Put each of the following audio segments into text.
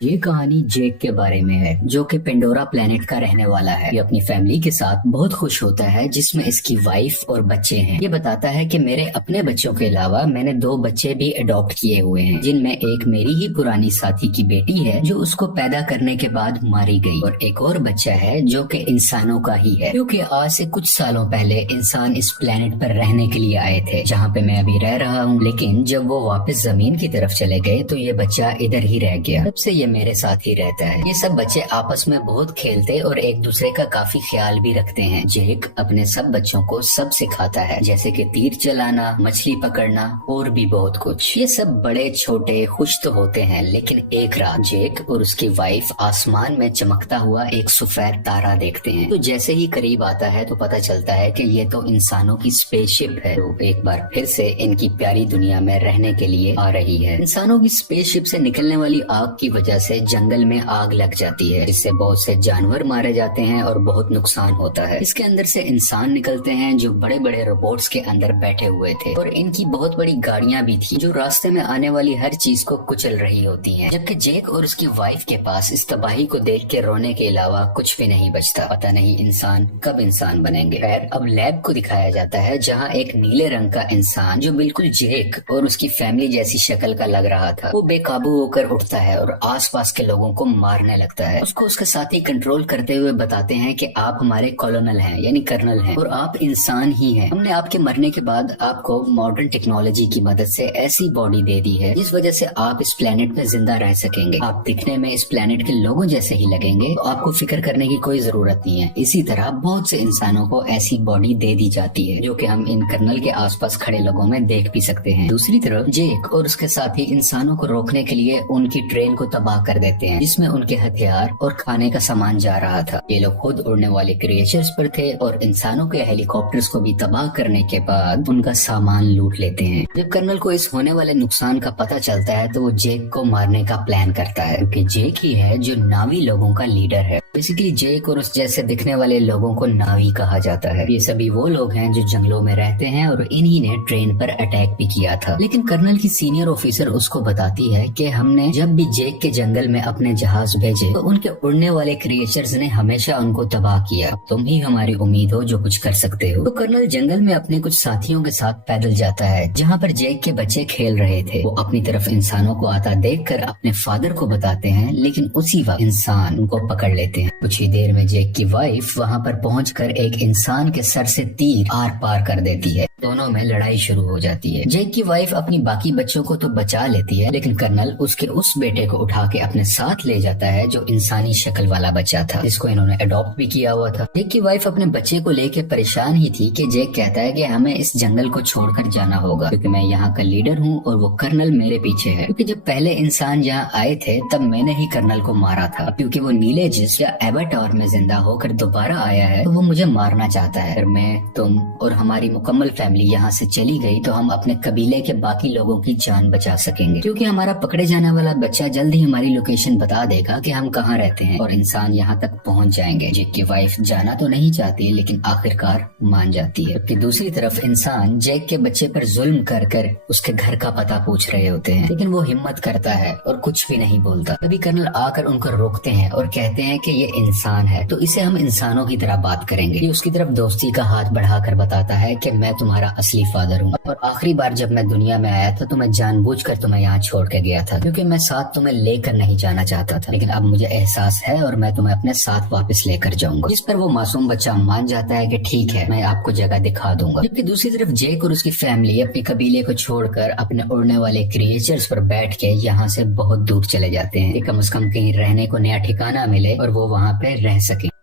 ये कहानी जेक के बारे में है जो कि पेंडोरा प्लेनेट का रहने वाला है। ये अपनी फैमिली के साथ बहुत खुश होता है जिसमें इसकी वाइफ और बच्चे हैं। ये बताता है कि मेरे अपने बच्चों के अलावा मैंने 2 बच्चे भी अडॉप्ट किए हुए हैं, जिनमें एक मेरी ही पुरानी साथी की बेटी है जो उसको पैदा करने के बाद मारी गई, और एक और बच्चा है जो कि इंसानों का ही है, क्योंकि आज से कुछ सालों पहले इंसान इस प्लेनेट पर रहने के लिए आए थे जहाँ पे मैं अभी रह रहा हूँ। लेकिन जब वो वापस जमीन की तरफ चले गए तो ये बच्चा इधर ही रह गया। तब से ये मेरे साथ ही रहता है। ये सब बच्चे आपस में बहुत खेलते और एक दूसरे का काफी ख्याल भी रखते हैं। जेक अपने सब बच्चों को सब सिखाता है, जैसे कि तीर चलाना, मछली पकड़ना और भी बहुत कुछ। ये सब बड़े छोटे खुश तो होते हैं, लेकिन एक रात जेक और उसकी वाइफ आसमान में चमकता हुआ एक सफेद तारा देखते हैं। तो जैसे ही करीब आता है तो पता चलता है कि ये तो इंसानों की स्पेसशिप है, तो एक बार फिर से इनकी प्यारी दुनिया में रहने के लिए आ रही है। इंसानों की स्पेसशिप से निकलने वाली आग की वजह से जंगल में आग लग जाती है, जिससे बहुत से जानवर मारे जाते हैं और बहुत नुकसान होता है। इसके अंदर से इंसान निकलते हैं जो बड़े बड़े रोबोट्स के अंदर बैठे हुए थे, और इनकी बहुत बड़ी गाड़ियां भी थी जो रास्ते में आने वाली हर चीज को कुचल रही होती हैं। जबकि जेक और उसकी वाइफ के पास इस तबाही को देख के रोने के अलावा कुछ भी नहीं बचता। पता नहीं इंसान कब इंसान बनेंगे। खैर, अब लैब को दिखाया जाता है जहाँ एक नीले रंग का इंसान जो बिल्कुल जेक और उसकी फैमिली जैसी शक्ल का लग रहा था, वो बेकाबू होकर उठता है और आसपास के लोगों को मारने लगता है। उसको उसके साथी कंट्रोल करते हुए बताते हैं कि आप हमारे कॉलोनल हैं, यानी कर्नल हैं, और आप इंसान ही हैं। हमने आपके मरने के बाद आपको मॉडर्न टेक्नोलॉजी की मदद से ऐसी बॉडी दे दी है जिस वजह से आप इस प्लेनेट पे जिंदा रह सकेंगे। आप दिखने में इस प्लेनेट के लोगों जैसे ही लगेंगे, तो आपको फिक्र करने की कोई जरूरत नहीं है। इसी तरह बहुत से इंसानों को ऐसी बॉडी दे दी जाती है जो कि हम इन कर्नल के आसपास खड़े लोगों में देख भी सकते हैं। दूसरी तरफ जेक और उसके साथी इंसानों को रोकने के लिए उनकी ट्रेन को तबाह कर देते हैं, जिसमें उनके हथियार और खाने का सामान जा रहा था। ये लोग खुद उड़ने वाले क्रिएचर्स पर थे और इंसानों के हेलीकॉप्टर्स को भी तबाह करने के बाद उनका सामान लूट लेते हैं। जब कर्नल को इस होने वाले नुकसान का पता चलता है तो वो जेक को मारने का प्लान करता है, क्योंकि जेक ही है जो नावी लोगों का लीडर है। बेसिकली जेक और उस जैसे दिखने वाले लोगों को नावी कहा जाता है। ये सभी वो लोग हैं जो जंगलों में रहते हैं और इन्हीं ने ट्रेन पर अटैक भी किया था। लेकिन कर्नल की सीनियर ऑफिसर उसको बताती है कि हमने जब भी जेक के जंगल में अपने जहाज भेजे तो उनके उड़ने वाले क्रिएचर्स ने हमेशा उनको तबाह किया। तुम ही हमारी उम्मीद हो जो कुछ कर सकते हो। तो कर्नल जंगल में अपने कुछ साथियों के साथ पैदल जाता है जहाँ पर जेक के बच्चे खेल रहे थे। वो अपनी तरफ इंसानों को आता देखकर अपने फादर को बताते हैं, लेकिन उसी वक्त इंसान उनको पकड़ लेते हैं। कुछ ही देर में जेक की वाइफ वहाँ पर पहुंचकर एक इंसान के सर से तीर आर पार कर देती है। दोनों में लड़ाई शुरू हो जाती है। जेक की वाइफ अपनी बाकी बच्चों को तो बचा लेती है, लेकिन कर्नल उसके उस बेटे को उठा के अपने साथ ले जाता है जो इंसानी शक्ल वाला बच्चा था, जिसको इन्होंने अडॉप्ट भी किया हुआ था। जेक की वाइफ अपने बच्चे को लेके परेशान ही थी कि जेक कहता है कि हमें इस जंगल को छोड़कर जाना होगा, क्योंकि मैं यहाँ का लीडर हूँ और वो कर्नल मेरे पीछे है। क्योंकि जब पहले इंसान यहाँ आए थे तब मैंने ही कर्नल को मारा था। क्योंकि वो नीले जिस या एवाटार में जिंदा होकर दोबारा आया है तो वो मुझे मारना चाहता है। अगर मैं, तुम और हमारी मुकम्मल फैमिली यहाँ से चली गई तो हम अपने कबीले के बाकी लोगों की जान बचा सकेंगे, क्योंकि हमारा पकड़े जाने वाला बच्चा जल्द ही हमारी लोकेशन बता देगा कि हम कहाँ रहते हैं और इंसान यहाँ तक पहुँच जाएंगे। जेक की वाइफ जाना तो नहीं चाहती लेकिन आखिरकार मान जाती है। जबकि दूसरी तरफ इंसान जेक के बच्चे पर जुल्म कर कर उसके घर का पता पूछ रहे होते हैं, लेकिन वो हिम्मत करता है और कुछ भी नहीं बोलता। तभी कर्नल आकर उनको रोकते हैं और कहते हैं कि ये इंसान है तो इसे हम इंसानों की तरह बात करेंगे। ये उसकी तरफ दोस्ती का हाथ बढ़ाकर बताता है कि मैं तुम्हारा असली फादर हूँ, और आखिरी बार जब मैं दुनिया में आया था तो मैं जानबूझकर तुम्हें यहाँ छोड़ के गया था, क्योंकि मैं साथ तुम्हें लेकर नहीं जाना चाहता था। लेकिन अब मुझे एहसास है और मैं तुम्हें अपने साथ वापस लेकर जाऊंगा। जिस पर वो मासूम बच्चा मान जाता है कि ठीक है, मैं आपको जगह दिखा दूंगा। जबकि दूसरी तरफ जेक और उसकी फैमिली अपने कबीले को छोड़कर अपने उड़ने वाले क्रिएचर्स पर बैठ के यहाँ से बहुत दूर चले जाते हैं, कम से कम कहीं रहने को नया ठिकाना मिले और वो वहाँ पे रह सके।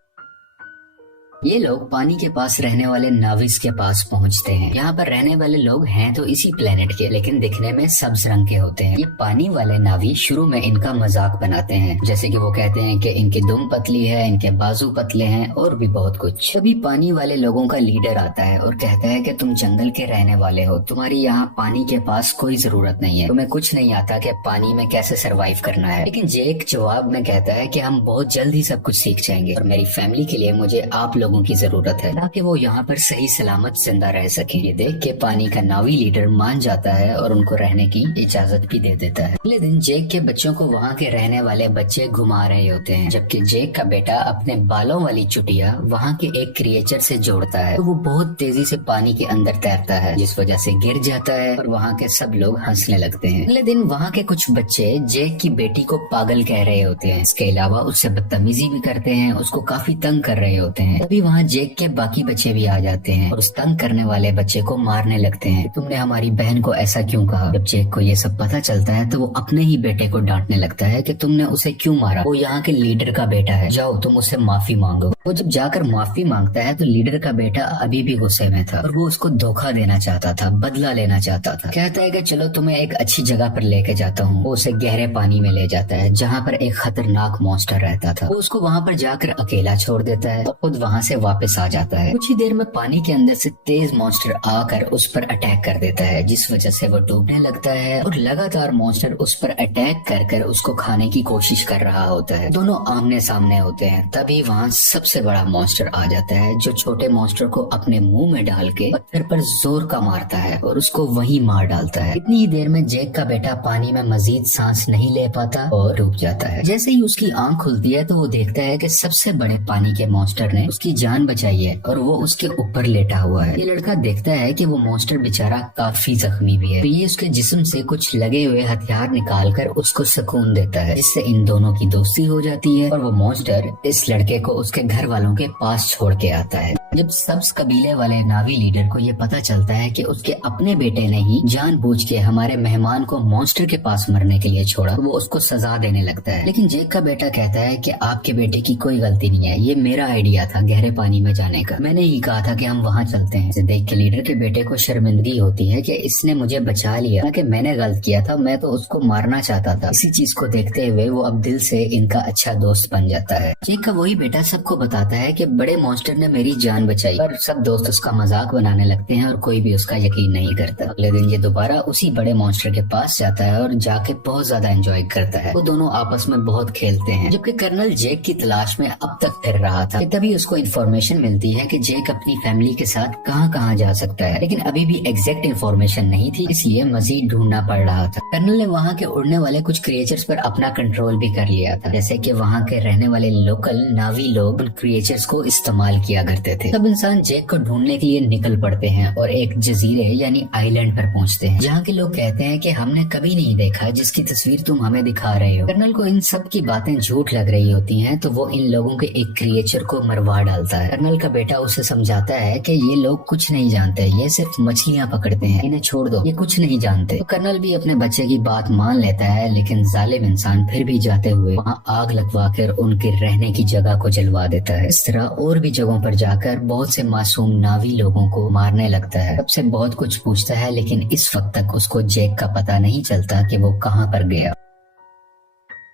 ये लोग पानी के पास रहने वाले नाविस के पास पहुंचते हैं। यहाँ पर रहने वाले लोग हैं तो इसी प्लेनेट के, लेकिन दिखने में सब्ज रंग के होते हैं। ये पानी वाले नावी शुरू में इनका मजाक बनाते हैं, जैसे कि वो कहते हैं कि इनकी दुम पतली है, इनके बाजू पतले हैं और भी बहुत कुछ। तभी पानी वाले लोगों का लीडर आता है और कहता है कि तुम जंगल के रहने वाले हो, तुम्हारी यहाँ पानी के पास कोई जरूरत नहीं है, तुम्हें कुछ नहीं आता कि पानी में कैसे सरवाइव करना है। लेकिन जेक जवाब में कहता है कि हम बहुत जल्द ही सब कुछ सीख जाएंगे और मेरी फैमिली के लिए मुझे आप लोगों लोगों की जरूरत है ताकि वो यहाँ पर सही सलामत जिंदा रह सके। ये देख के पानी का नावी लीडर मान जाता है और उनको रहने की इजाजत भी दे देता है। अगले दिन जेक के बच्चों को वहाँ के रहने वाले बच्चे घुमा रहे होते हैं, जबकि जेक का बेटा अपने बालों वाली चुटिया वहाँ के एक क्रिएचर से जोड़ता है। तो वो बहुत तेजी से पानी के अंदर तैरता है, जिस वजह से गिर जाता है और वहाँ के सब लोग हंसने लगते हैं। अगले दिन वहाँ के कुछ बच्चे जेक की बेटी को पागल कह रहे होते हैं। इसके अलावा उससे बदतमीजी भी करते हैं, उसको काफी तंग कर रहे होते हैं। तभी वहाँ जेक के बाकी बच्चे भी आ जाते हैं और उस तंग करने वाले बच्चे को मारने लगते हैं। तुमने हमारी बहन को ऐसा क्यों कहा? जब जेक को ये सब पता चलता है तो वो अपने ही बेटे को डांटने लगता है कि तुमने उसे क्यों मारा, वो यहाँ के लीडर का बेटा है, जाओ तुम उससे माफी मांगो। वो जब जाकर माफी मांगता है तो लीडर का बेटा अभी भी गुस्से में था और वो उसको धोखा देना चाहता था, बदला लेना चाहता था। कहता है कि चलो तुम्हें एक अच्छी जगह पर लेके जाता हूँ। वो उसे गहरे पानी में ले जाता है जहाँ पर एक खतरनाक मॉन्स्टर रहता था। वो उसको वहाँ पर जाकर अकेला छोड़ देता है और खुद वहाँ से वापस आ जाता है। कुछ ही देर में पानी के अंदर से तेज मॉन्स्टर आकर उस पर अटैक कर देता है, जिस वजह से वो डूबने लगता है और लगातार मॉन्स्टर उस पर अटैक कर उसको खाने की कोशिश कर रहा होता है। दोनों आमने सामने होते हैं। तभी वहाँ सबसे बड़ा मॉन्स्टर आ जाता है, जो छोटे मॉन्स्टर को अपने मुंह में डाल के पत्थर पर जोर का मारता है और उसको वहीं मार डालता है। इतनी ही देर में जेक का बेटा पानी में मजीद सांस नहीं ले पाता और डूब जाता है। जैसे ही उसकी आंख खुलती है तो वो देखता है कि सबसे बड़े पानी के मॉन्स्टर ने उसकी जान बचाई है और वो उसके ऊपर लेटा हुआ है। ये लड़का देखता है कि वो मॉन्स्टर बेचारा काफी जख्मी भी है, तो ये उसके जिस्म से कुछ लगे हुए हथियार निकालकर उसको सुकून देता है, जिससे इन दोनों की दोस्ती हो जाती है और वो मॉन्स्टर इस लड़के को उसके घर वालों के पास छोड़ के आता है। जब सब्ज कबीले वाले नावी लीडर को ये पता चलता है कि उसके अपने बेटे ने ही जानबूझ के हमारे मेहमान को मॉन्स्टर के पास मरने के लिए छोड़ा, वो उसको सजा देने लगता है। लेकिन जेक का बेटा कहता है कि आपके बेटे की कोई गलती नहीं है, ये मेरा आइडिया था गहरे पानी में जाने का, मैंने ही कहा था कि हम वहाँ चलते हैं। इसे देख के लीडर के बेटे को शर्मिंदगी होती है कि इसने मुझे बचा लिया, कि मैंने गलत किया था, मैं तो उसको मारना चाहता था। इसी चीज को देखते हुए वो अब दिल से इनका अच्छा दोस्त बन जाता है। जेक का वही बेटा सबको बताता है कि बड़े मॉन्स्टर ने मेरी जान बचाई, पर सब दोस्त उसका मजाक बनाने लगते हैं और कोई भी उसका यकीन नहीं करता। अगले दिन ये दोबारा उसी बड़े मॉन्स्टर के पास जाता है और जाके बहुत ज्यादा एंजॉय करता है। वो दोनों आपस में बहुत खेलते हैं, जबकि कर्नल जेक की तलाश में अब तक फिर रहा था। तभी उसको इन्फॉर्मेशन मिलती है कि जेक अपनी फैमिली के साथ कहाँ कहाँ जा सकता है, लेकिन अभी भी एग्जैक्ट इन्फॉर्मेशन नहीं थी, इसलिए मजीद ढूंढना पड़ रहा था। कर्नल ने वहाँ के उड़ने वाले कुछ क्रिएचर्स पर अपना कंट्रोल भी कर लिया था, जैसे कि वहाँ के रहने वाले लोकल नावी लोग उन क्रिएचर्स को इस्तेमाल किया करते थे। सब इंसान जेक को ढूंढने के लिए निकल पड़ते हैं और एक जजीरे यानी आइलैंड पर पहुंचते हैं, जहाँ के लोग कहते हैं कि हमने कभी नहीं देखा जिसकी तस्वीर तुम हमें दिखा रहे हो। कर्नल को इन सब की बातें झूठ लग रही होती हैं, तो वो इन लोगों के एक क्रिएचर को मरवा डालता है। कर्नल का बेटा उसे समझाता है कि ये लोग कुछ नहीं जानते, ये सिर्फ मछलियाँ पकड़ते हैं, इन्हें छोड़ दो, ये कुछ नहीं जानते। तो कर्नल भी अपने बच्चे की बात मान लेता है, लेकिन जालिम इंसान फिर भी जाते हुए वहाँ आग लगवा कर उनके रहने की जगह को जलवा देता है। इस तरह और भी जगहों पर जाकर बहुत से मासूम नावी लोगों को मारने लगता है। सबसे बहुत कुछ पूछता है, लेकिन इस वक्त तक उसको जेक का पता नहीं चलता कि वो कहाँ पर गया।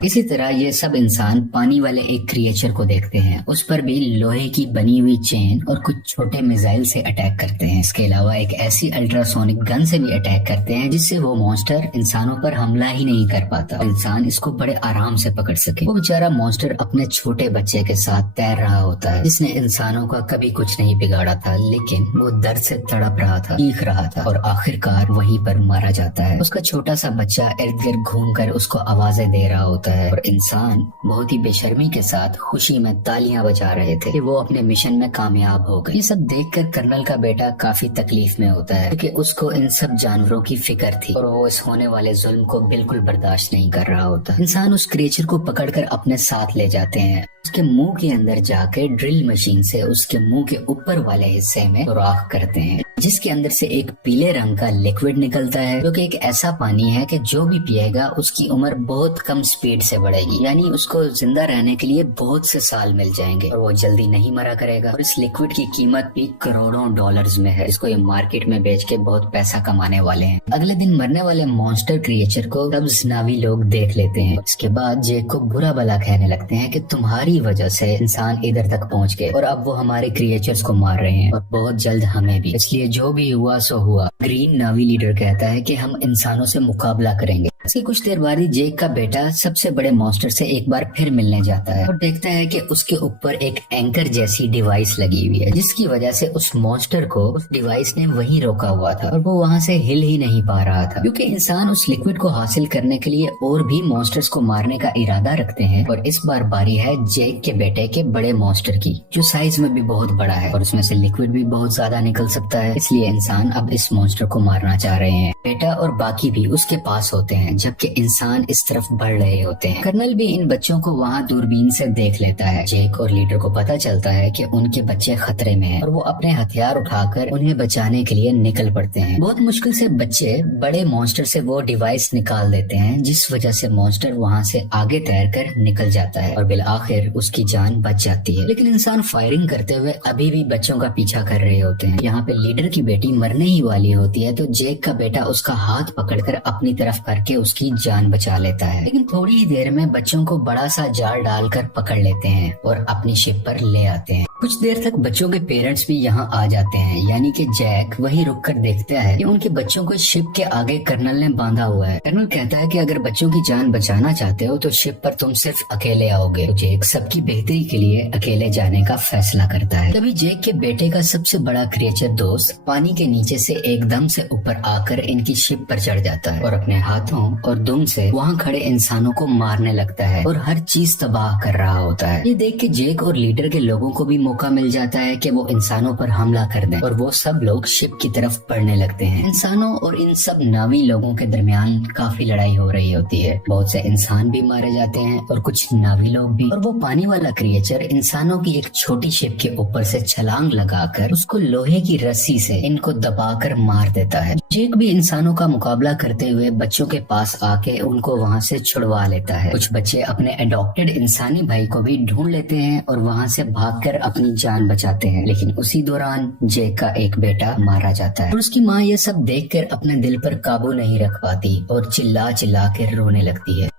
इसी तरह ये सब इंसान पानी वाले एक क्रिएचर को देखते हैं, उस पर भी लोहे की बनी हुई चेन और कुछ छोटे मिसाइल से अटैक करते हैं। इसके अलावा एक ऐसी अल्ट्रासोनिक गन से भी अटैक करते हैं जिससे वो मॉन्स्टर इंसानों पर हमला ही नहीं कर पाता, इंसान इसको बड़े आराम से पकड़ सके। वो बेचारा मॉन्स्टर अपने छोटे बच्चे के साथ तैर रहा होता है, जिसने इंसानों का कभी कुछ नहीं बिगाड़ा था, लेकिन वो दर्द से तड़प रहा था, चीख रहा था और आखिरकार वहीं पर मारा जाता है। उसका छोटा सा बच्चा इर्द गिर्द घूम कर उसको आवाजें दे रहा होता है और इंसान बहुत ही बेशर्मी के साथ खुशी में तालियां बजा रहे थे कि वो अपने मिशन में कामयाब हो गए। ये सब देखकर कर्नल का बेटा काफी तकलीफ में होता है, क्योंकि उसको इन सब जानवरों की फिक्र थी और वो इस होने वाले जुल्म को बिल्कुल बर्दाश्त नहीं कर रहा होता। इंसान उस क्रिएचर को पकड़कर अपने साथ ले जाते हैं, उसके मुंह के अंदर जाके ड्रिल मशीन से उसके मुंह के ऊपर वाले हिस्से में सुराख करते हैं, जिसके अंदर से एक पीले रंग का लिक्विड निकलता है, जो कि एक ऐसा पानी है कि जो भी पिएगा उसकी उम्र बहुत कम स्पीड से बढ़ेगी, यानी उसको जिंदा रहने के लिए बहुत से साल मिल जाएंगे और वो जल्दी नहीं मरा करेगा। और इस लिक्विड की कीमत भी करोड़ों डॉलर्स में है, इसको ये मार्केट में बेच के बहुत पैसा कमाने वाले हैं। अगले दिन मरने वाले मॉन्स्टर क्रिएचर को सब्ज नावी लोग देख लेते हैं। इसके बाद जेक को बुरा भला कहने लगते हैं कि तुम्हारी वजह से इंसान इधर तक पहुंच गए और अब वो हमारे क्रिएचर्स को मार रहे हैं और बहुत जल्द हमें भी, इसलिए जो भी हुआ सो हुआ। ग्रीन नावी लीडर कहता है कि हम इंसानों से मुकाबला करेंगे, इसके कुछ देर बाद ही जेक का बेटा सबसे बड़े मॉन्स्टर से एक बार फिर मिलने जाता है और देखता है कि उसके ऊपर एक एंकर जैसी डिवाइस लगी हुई है, जिसकी वजह से उस मॉन्स्टर को उस डिवाइस ने वहीं रोका हुआ था और वो वहां से हिल ही नहीं पा रहा था, क्योंकि इंसान उस लिक्विड को हासिल करने के लिए और भी मॉन्स्टर्स को मारने का इरादा रखते हैं। और इस बार बारी है जेक के बेटे के बड़े मॉन्स्टर की, जो साइज में भी बहुत बड़ा है और उसमें से लिक्विड भी बहुत ज्यादा निकल सकता है। इसलिए इंसान अब इस मॉन्स्टर को मारना चाह रहे हैं। बेटा और बाकी भी उसके पास होते हैं, जबकि इंसान इस तरफ बढ़ रहे होते हैं। कर्नल भी इन बच्चों को वहाँ दूरबीन से देख लेता है। जेक और लीडर को पता चलता है कि उनके बच्चे खतरे में हैं और वो अपने हथियार उठाकर उन्हें बचाने के लिए निकल पड़ते हैं। बहुत मुश्किल से बच्चे बड़े मॉन्स्टर से वो डिवाइस निकाल देते हैं, जिस वजह से मॉन्स्टर वहाँ से आगे तैरकर निकल जाता है और बिल आखिर उसकी जान बच जाती है। लेकिन इंसान फायरिंग करते हुए अभी भी बच्चों का पीछा कर रहे होते हैं। यहाँ पे लीडर की बेटी मरने ही वाली होती है, तो जेक का बेटा उसका हाथ पकड़कर अपनी तरफ करके उसकी जान बचा लेता है। लेकिन थोड़ी ही देर में बच्चों को बड़ा सा जाल डालकर पकड़ लेते हैं और अपनी शिप पर ले आते हैं। कुछ देर तक बच्चों के पेरेंट्स भी यहाँ आ जाते हैं, यानी कि जैक वहीं रुककर देखता है कि उनके बच्चों को शिप के आगे कर्नल ने बांधा हुआ है। कर्नल कहता है कि अगर बच्चों की जान बचाना चाहते हो तो शिप पर तुम सिर्फ अकेले आओगे। तो जेक सबकी बेहतरी के लिए अकेले जाने का फैसला करता है। तभी जेक के बेटे का सबसे बड़ा क्रिएचर दोस्त पानी के नीचे से एकदम से ऊपर आकर इनकी शिप पर चढ़ जाता है और अपने हाथों और दुम से वहाँ खड़े इंसानों को मारने लगता है और हर चीज तबाह कर रहा होता है। ये देख के जेक और लीडर के लोगों को भी मौका मिल जाता है कि वो इंसानों पर हमला कर दें और वो सब लोग शिप की तरफ बढ़ने लगते हैं। इंसानों और इन सब नावी लोगों के दरमियान काफी लड़ाई हो रही होती है। बहुत से इंसान भी मारे जाते हैं और कुछ नावी लोग भी। और वो पानी वाला क्रिएचर इंसानों की एक छोटी शिप के ऊपर से छलांग लगाकर उसको लोहे की रस्सी से इनको दबाकर मार देता है। जेक भी इंसानों का मुकाबला करते हुए बच्चों के पास आके उनको वहाँ से छुड़वा लेता है। कुछ बच्चे अपने अडॉप्टेड इंसानी भाई को भी ढूंढ लेते हैं और वहाँ से भागकर अपनी जान बचाते हैं। लेकिन उसी दौरान जेक का एक बेटा मारा जाता है और उसकी माँ ये सब देखकर अपने दिल पर काबू नहीं रख पाती और चिल्ला चिल्ला कर रोने लगती है।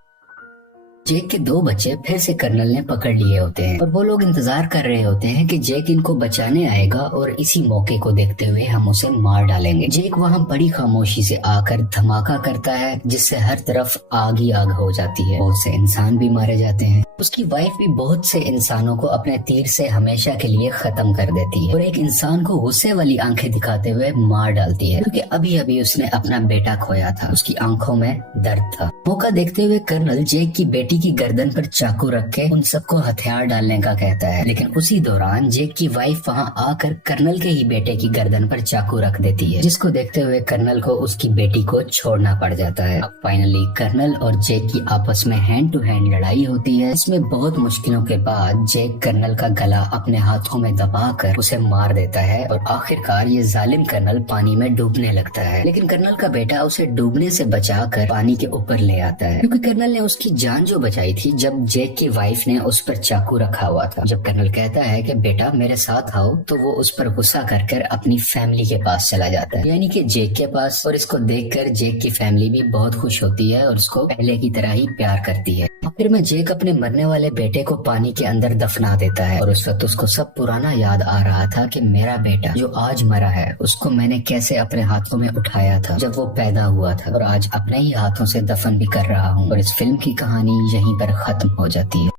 जेक के दो बच्चे फिर से कर्नल ने पकड़ लिए होते हैं और वो लोग इंतजार कर रहे होते हैं कि जेक इनको बचाने आएगा और इसी मौके को देखते हुए हम उसे मार डालेंगे। जेक वहाँ बड़ी खामोशी से आकर धमाका करता है, जिससे हर तरफ आग ही आग हो जाती है। बहुत से इंसान भी मारे जाते हैं। उसकी वाइफ भी बहुत से इंसानों को अपने तीर से हमेशा के लिए खत्म कर देती है और एक इंसान को गुस्से वाली आंखें दिखाते हुए मार डालती है, क्योंकि अभी अभी उसने अपना बेटा खोया था। उसकी आंखों में दर्द था। मौका देखते हुए कर्नल जेक की बेटी की गर्दन पर चाकू रख के उन सबको हथियार डालने का कहता है। लेकिन उसी दौरान जेक की वाइफ वहाँ आकर कर्नल के ही बेटे की गर्दन पर चाकू रख देती है, जिसको देखते हुए कर्नल को उसकी बेटी को छोड़ना पड़ जाता है। अब फाइनली कर्नल और जेक की आपस में हैंड टू हैंड लड़ाई होती है। इसमें बहुत मुश्किलों के बाद जेक कर्नल का गला अपने हाथों में दबाकर उसे मार देता है और आखिरकार ये जालिम कर्नल पानी में डूबने लगता है। लेकिन कर्नल का बेटा उसे डूबने से बचाकर पानी के ऊपर ले आता है, क्योंकि कर्नल ने उसकी जान जो बचाई थी जब जेक की वाइफ ने उस पर चाकू रखा हुआ था। जब कर्नल कहता है कि बेटा मेरे साथ आओ, तो वो उस पर गुस्सा कर अपनी फैमिली के पास चला जाता है, यानी कि जेक के पास। और इसको देखकर जेक की फैमिली भी बहुत खुश होती है और उसको पहले की तरह ही प्यार करती है। आखिर में जेक अपने मरने वाले बेटे को पानी के अंदर दफना देता है और उस वक्त उसको सब पुराना याद आ रहा था कि मेरा बेटा जो आज मरा है उसको मैंने कैसे अपने हाथों में उठाया था जब वो पैदा हुआ था, और आज अपने ही हाथों से दफन भी कर रहा हूँ। और इस फिल्म की कहानी यहीं पर खत्म हो जाती है।